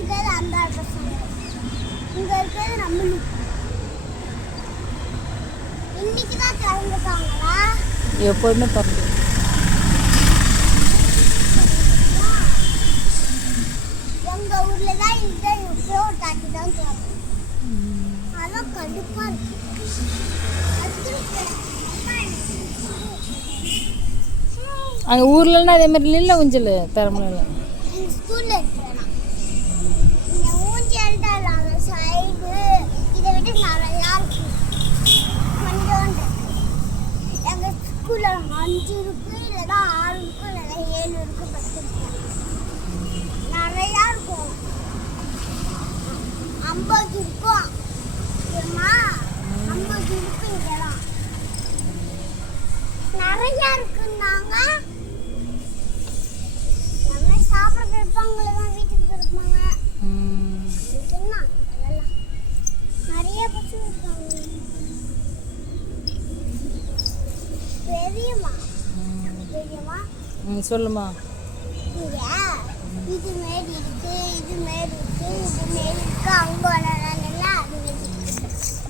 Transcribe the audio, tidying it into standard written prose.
இருக்கிறது அந்த பசங்க, இங்க இருக்கிறது நம்மளுக்கு. இன்னைக்கு தான் திறந்துட்டாங்களா? எப்போதுமே திறந்து. எங்க ஊர்ல தான் இதை எப்போ தாட்டி தான் திறக்கும். அதான் கடுப்பா இருக்கு. அங்கே ஊர்லன்னா அதே மாதிரி இல்லை ஊஞ்சல் தரமுல எங்கள் ஸ்கூலில் இருக்கிறேன். இந்த ஊஞ்சல் தான் அந்த சைடு இதை விட்டு நிறையா இருக்கு. கொஞ்சோண்டு எங்கள் ஸ்கூலில் 5 இருக்கு, இல்லைன்னா 6 இருக்கு, இல்லைன்னா 7 இருக்கு, 10 இருக்கு. நிறையா இருக்கும். 50 இருக்கும். ஏம்மா 50 இருக்கு இங்கெல்லாம். நிறையா இருக்குன்னாங்க. சாப்பிட இருப்பாங்களே தான் வீட்டுக்கு இருப்பாங்க. என்ன அதெல்லாம் நிறைய பசங்க இருக்காங்க. பெரியம்மா பெரியம்மா சொல்லுமா. இங்க இது மாரி இருக்கு, இது மாரி இருக்கு, இது மாரி இருக்கு, அங்கே